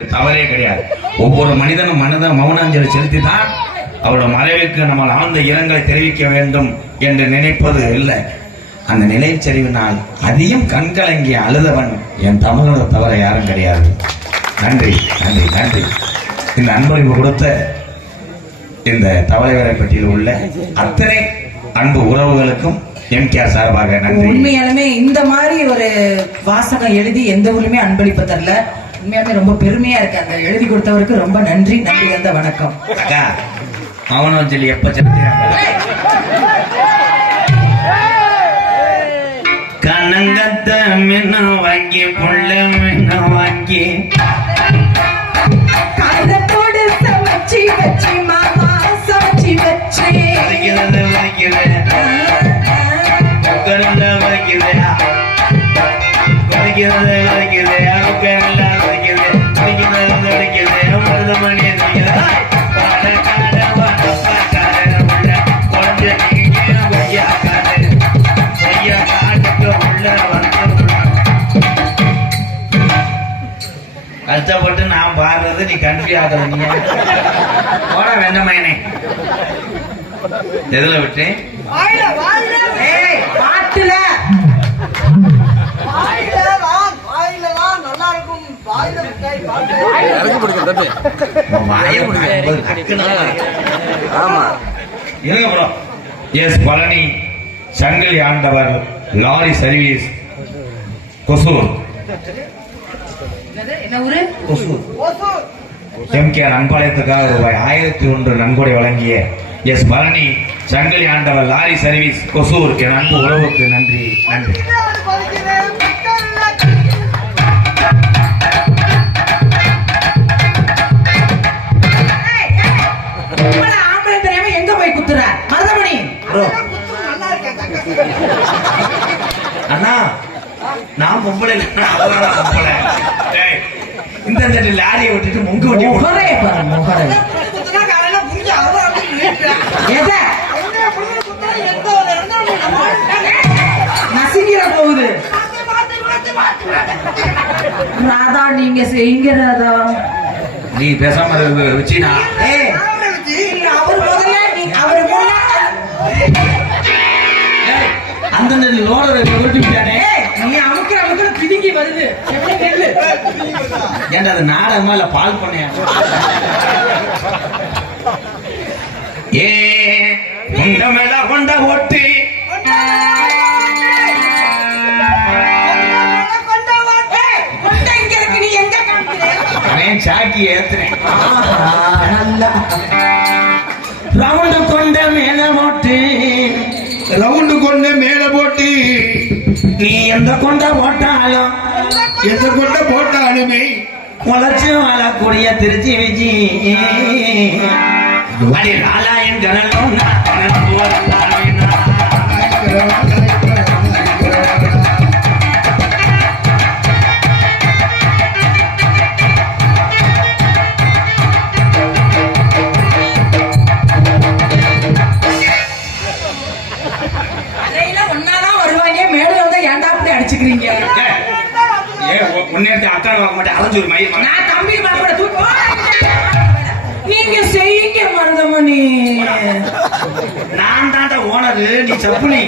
தவறே கிடையாது. ஒவ்வொரு மனிதனும் மௌனாஞ்சலி செலுத்தி தான் அவரோட மறைவுக்கு நம்ம ஆழ்ந்த இரங்கலை தெரிவிக்க வேண்டும் என்று நினைப்பது இல்லை. அந்த நிலைச்சரிவினால் அதிகம் கண்கலங்கிய அழுதவன் என் தமிழோட தவிர யாரும் கிடையாது. நன்றி நன்றி நன்றி. இந்த அன்பளிப்பு கொடுத்த இந்த தவளைவரைப்பட்டியில் உள்ள அத்தனை அன்பு உறவுகளுக்கும் எம்கேஆர் சார்பாக நன்றி. உண்மையாலுமே இந்த மாதிரி ஒரு வாசகம் எழுதி எந்த ஊருமே அன்பளிப்பு தரல. உண்மையாலுமே ரொம்ப பெருமையா இருக்கு. அந்த எழுதி கொடுத்தவருக்கு ரொம்ப நன்றி. நன்றி வந்த வணக்கம். மௌனாஞ்சலி எப்ப கனங்கத்த மின்ன வாங்கி புள்ள மின்ன வாங்கி கதத்தோடு சமைச்சி வச்சி மாமா சமைச்சி வச்சி வலிக்கிறது வலிக்கிறது வலிக்கிறது வலிக்கிறது வலிக்கிறது அழுக்கெல்லாம் வலிக்கிறது வலிக்கிறது வலிக்கிறது மருதமணி கஷ்டப்பட்டு நான் பாடுறது நீ கன்ஃபியூ ஆகுது. நீங்க போட வேண்டாமே. எதுல விட்டு பாட்டுல எஸ் பழனி சங்கிலி ஆண்டவர் லாரி சர்வீஸ் கொசூர் எம்கேஆர் அன்பாளையத்துக்காக ரூபாய் 1001 நன்கொடை வழங்கிய எஸ் பழனி சங்கிலி ஆண்டவர் லாரி சர்வீஸ் கொசூர் என் அன்பு உறவுக்கு நன்றி நன்றி. எங்க போய் குத்துற மருதமணி? அண்ணா நான் பொம்பளை இந்த லாரியை விட்டுட்டு முங்கு வண்டி நசிக்கிற போகுது. ராதா நீங்க செய்யுங்க ராதா. நீ பேசாம வச்சுனா அவர் முதல்ல அவர் அந்த லோடரை விட்டானே நீ அமுக்கிற அமுக்கிற பிதுங்கி வருது. ஏன்டா அது நாடகமா இல்ல பால் பண்ணையா? ஏ உண்ட மேல கொண்ட ஓட்டு சாக்கி ஏத்துறேன். ரவுண்டு கொண்ட மேல போட்டு ரவுண்டு கொண்ட மேல போட்டு நீ எந்த கொண்ட போட்டாலும் எந்த கொண்ட போட்டாலுமே முளைச்சு வாழக்கூடிய திருச்சி விஜி அடி நாலாயன் கனலும் அடிச்சுக்கிறீங்க. முன்னேற்ற அக்கா பார்க்க மாட்டேன் அரைஞ்சூர் மையம் நான் தம்பி நீங்க செய்யுங்க மருதமணி. நான் தாண்ட ஓனரு நீ சப்புனி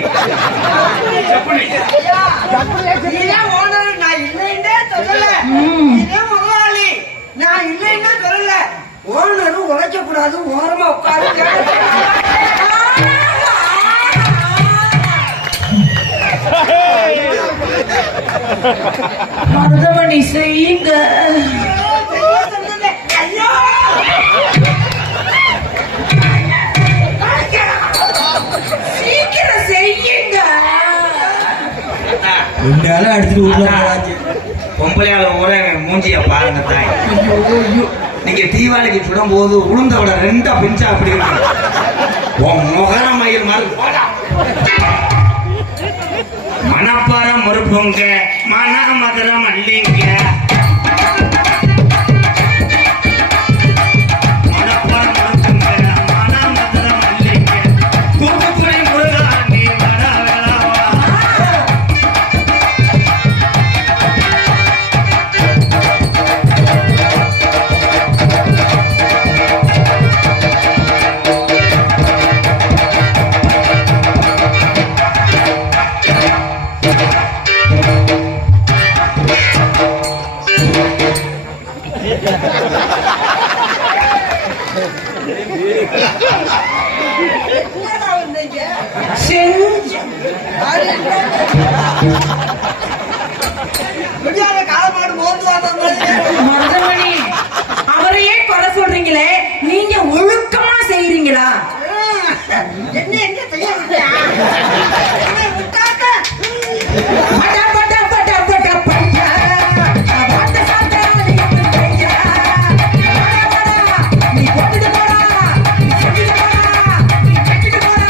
ஓனர். நான் இல்லைன்னே சொல்லல. இதே முதலாளி நான் இல்லைன்னே சொல்லல. ஓனரும் உழைக்க கூடாது ஓரமா உட்காரு. மருதமணி செய்யுங்க. சீக்கிரம் செய்யுங்க. பொம்பளையால ஊரே மூஞ்சிய பாருங்க தாய். நீங்க தீபாவளிக்கு சுடும் போது உளுந்தோட 2 பிஞ்சா அப்படி முகர மயில் மாதிரி மணப்பாரம் மறுப்புங்க மன மதுரம் அல்லிங்க மணப்பாரம் மறுப்புங்க மன மதுரம் அல்லிங்க கூட்டுக்குறை முருகா நீ வர வேளாவா என்னடா வந்தீங்க? செஞ்சு அது முடியாத காலமாடு மோந்து வாங்க மருதமணி அவரையே குறை சொல்றீங்களே, நீங்க ஒழுக்கமா செய்யறீங்களா? என்ன என்ன செய்ய விட்டியா? விட்டாக்க பட்டா பட்டா பட்டா பட்டா பட்டா பட்ட சாத்தாடி பையா வாடா நீ போட்டுட்டு போடா, நீ சொல்லிட்டு போடா, நீ கேட்டுட்டு போடா.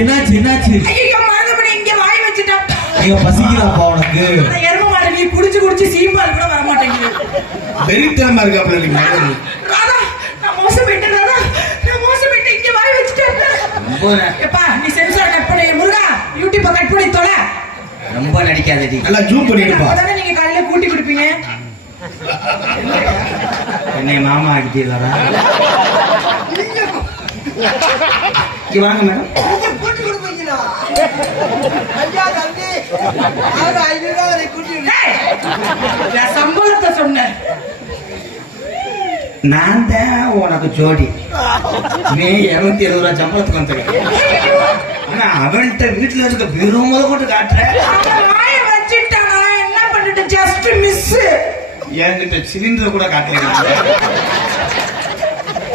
என்னாச்சு ஐயோ மருதமணி இங்க வாய் வச்சுட்டா. பசிக்குதாப்பா உனக்கு? அந்த எருமை மாடு நீ குடிச்சு சீம்பால் கூட வர மாட்டேங்குது. வெறித்தனமா இருக்காப்ல நீங்க. ராதா நான் மோசம் போயிட்டேன், ராதா நான் மோசம் போயிட்டேன், இங்க வாய் வச்சுட்டேன். எப்பா நீ சென்சார் கட் பண்ணி முருகா யூடியூப்பை கட் பண்ணி தொலை. ரொம்ப நடிக்காதடி. நல்லா ஜூம் பண்ணிடுப்பா. அப்பதானே நீங்க காலையில கூட்டி கொடுப்பீங்க. என்னை மாமா ஆகிட்டீங்களா? இங்க வாங்க மேடம். நீங்க கூட்டி கொடுப்பீங்களா? ஐயா தம்பி, அது 500 ரூபாய் கூட்டி விடு. ஏய், நான் சம்பளத்தை சொன்னேன். நான் தான் உனக்கு ஜோடி. நீ 270 ரூபா சம்பளத்துக்கு வந்துருக்க. ஆனா அவன்கிட்ட வீட்டுல இருக்க வெறும் முத போட்டு காட்டுற. அவன் வாயை வச்சுட்டான், நான் என்ன பண்ணிட்டு ஜஸ்ட் மிஸ். என்கிட்ட சிலிண்டர் கூட காட்டுறீங்க.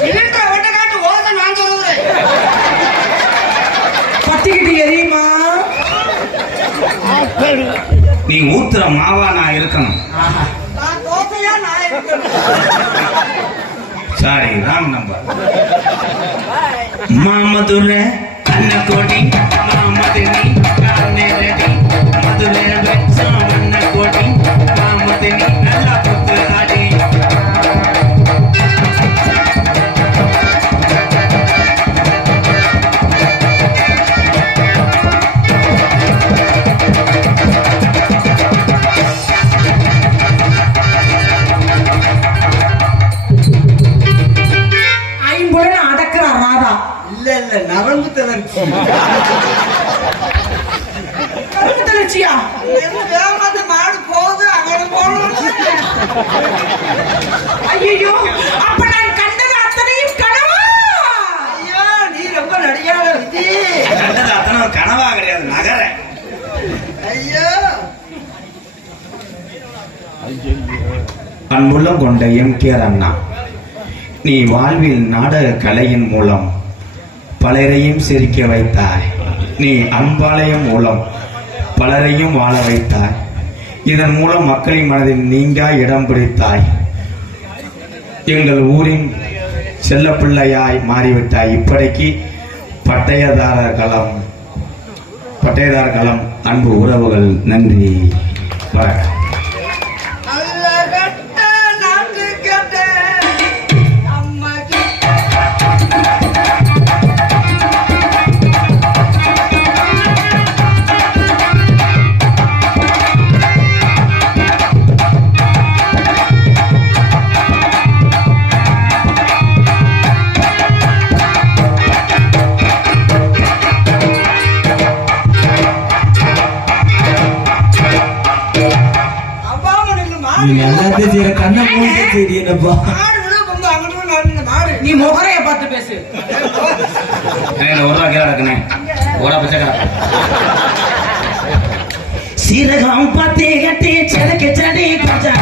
இல்லைன்ற ஒட்ட காட்டு ஓத நான் சொல்லுறேன். பத்திக்கிட்டு எரியுமா? நீ ஊத்துற மாவா நான் இருக்கணும். நான் தோசையா நான் இருக்கணும். Sorry wrong number. மாமதுரை கண்ணக்கோடி மாமதினி கானேரடி மதுரை வெச்ச மண்ணக்கோடி மாமதினி நல்லா புத்து ஆடி. ஐம்புலன் அடக்குறா ராதா. இல்ல நரம்பு தளர்ச்சி. கரும்பு தளர்ச்சியா? என்ன வேகமாத்த மாடு போகுது அவனை போகணும். ஐயோ அப்ப நான் கண்டது அத்தனையும் கனவா? ஐயோ நீ ரொம்ப நடிகாத விதி. கண்டது அத்தனை கனவா கிடையாது, நகர. ஐயோ அன்புள்ளம் கொண்ட எம்கேஆர் அண்ணா, நீ வாழ்வில் நாடக கலையின் மூலம் பலரையும் சிரிக்க வைத்தாய். நீ அன்பாலயம் மூலம் பலரையும் வாழ வைத்தாய். இதன் மூலம் மக்களின் மனதில் நீங்கா இடம் பிடித்தாய். எங்கள் ஊரின் செல்லப்பிள்ளையாய் மாறிவிட்டாய். இப்படிக்கு பட்டயதாரர் களம் அன்பு உறவுகள், நன்றி, வணக்கம். நல்ல கட்ட நாட்டு கட்ட அம்மா அப்பா உனக்கு மாடு எல்லாத்தையும் செய்யற கண்ணை மூட்டு சரி என்னப்பா? மாடு விட கொண்டு அங்கிட்டு நடந்த மாடு. நீ முகரைய பார்த்து பேசு. ஒரு ரூபா கீழே இருக்குண்ணே. ஓடா பச்சைக்கடை. சீரகம் பத்தி கட்டி செதுக்கு செடி கொஞ்சம்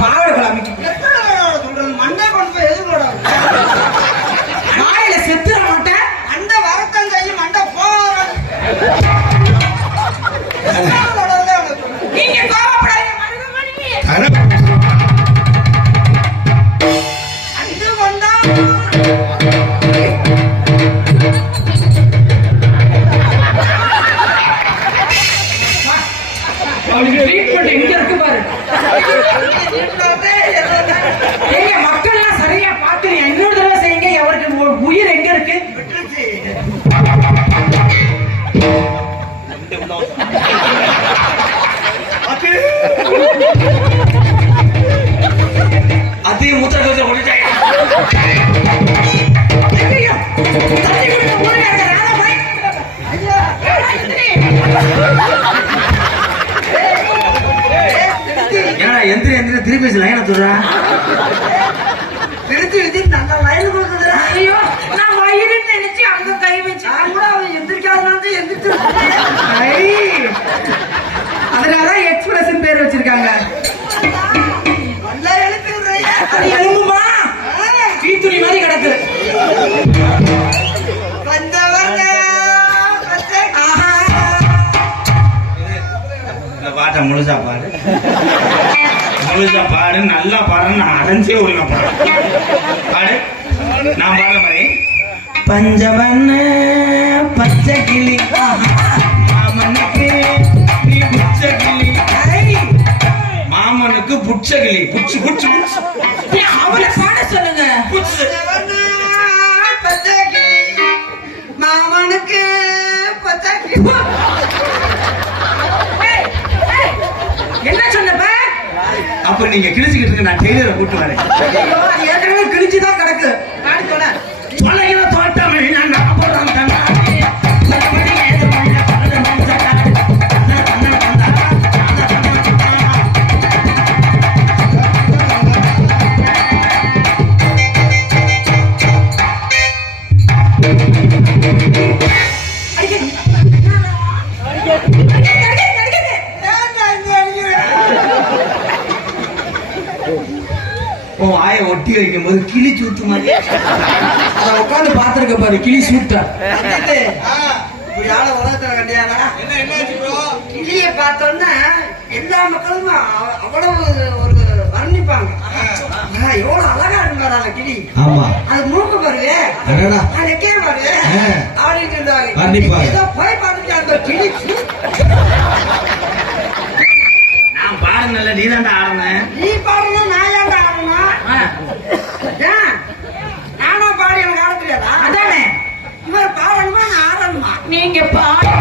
பாவடை கிளம்பிக்கு. எத்தனை தடவை சொல்றது? மண்டை கொண்டு விட்டுருச்சு. அதையும் மூத்த கொஞ்சம் கொண்டுட்டாங்க. ஐயையோ, தண்ணி குடிக்க ஊருக்காரங்க, நானா போய்? ஐயா, ஏன்னா எந்திர திருப்பி லைனை சொல்றா. நிறுத்தி நல்லா லைன் கொடுக்குதுடா. ஐயோ, நான் வயிறுன்னு நினைச்சு அங்க கை வச்சு. நான் கூட அவன் எந்திரிக்காதனால எந்திரிச்சு. ஐ, அதனாலதான் எக்ஸ்பிரஸ் பேர் வச்சிருக்காங்க. நல்லா எழுப்பி விடுறீங்க. அது எலும்புமா? தீத்துணி மாதிரி கிடக்கு. வந்தவங்க ஆஹா. இந்த பாட்டை முழுசா பாடு. முழுசா பாடு, நல்லா பாடுன்னு நான் அடைஞ்சே ஒழுங்கா பாடு. பாடு, நான் பாடுற மாதிரி. பஞ்சவண்ண பச்சை கிளி மாமனுக்கு நீ புச்ச கிளி. மாமனுக்கு புச்ச கிளி. புச்சு புச்சு புச்சு ஏய், அவளை பாட சொல்லுங்க. புச்சு. மாமனுக்கு பத்தாக்கி. ஏய், ஏய், என்ன சொன்னப்ப? அப்ப நீங்க கிழிச்சுக்கிட்டு இருக்க, நான் டெய்லரை கூட்டு வரேன். ஐயோ, அது ஏற்கனவே கிழிச்சுதான் கிடக்கு. பாடி சொல்ல. தொலைகிற தோட்டமே நான் நாற்பதாம் கண்ணாடி. தலைமணி ஏது பண்ண பரத மஞ்சளாடி. உன் வாயை ஒட்டி வைக்கும் போது கிளி சூத்து மாதிரி. அத உட்கார்ந்து பாத்துருக்க பாரு, கிளி சூட்டா. இப்படி ஆள உலகத்துல கண்டியாடா. கிளிய பார்த்தோன்னா எல்லா மக்களும் அவ்வளவு ஒரு வர்ணிப்பாங்க. எவ்வளவு அழகா இருந்தாரு அந்த கிளி. ஆமா. அது மூக்கு பாருவே, அடடா. அது எக்கே பாருவே அப்படின்னு சொல்லுவாங்க. வர்ணிப்பாங்க. ஏதோ போய் பார்த்துட்டு அந்த கிளி நான் பாடுனல, நீ தான்டா ஆடுன. நீ பாடணும், நான் ஏன்டா ஆடணும்? ஏன்? நானா பாடி எனக்கு ஆட தெரியாதா? அதானே, இவர் பாடணுமா நான் ஆடணுமா? நீங்க பாடு.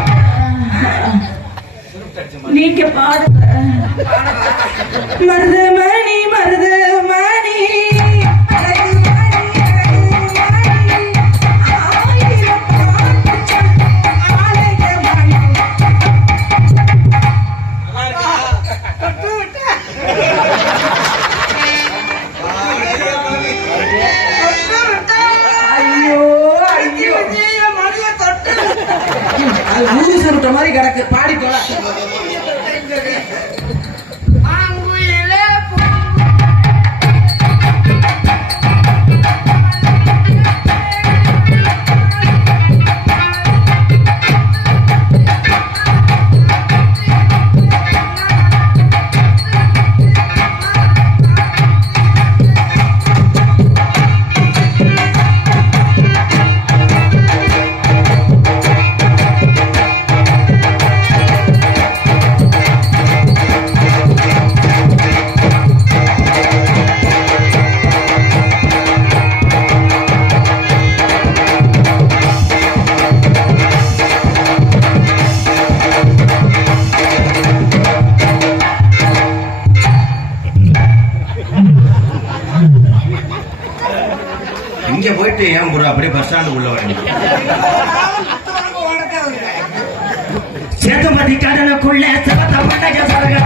நீங்க பாடுங்க. மருதமணி மருதமணி அழகு மணி, அழகு மணி, ஆயிரம் பாட்டு சொல் ஆலய மணி. தொட்டு விட்டு. தொட்டு விட்டு. ஐயோ, அடிச்சு ஐயோ, வச்சு என் மடியை தொட்டு. அது ஊரு சுருட்ட மாதிரி கிடக்கு. பாடி தொலை. மாங்குயிலே பூ. இங்க போயிட்டு ஏன் ப்ரோ அப்படியே பஸ் ஸ்டாண்டு உள்ள வரணும்? சேத்துமதி கடலுக்குள்ள சிவத்த பட்டக சரக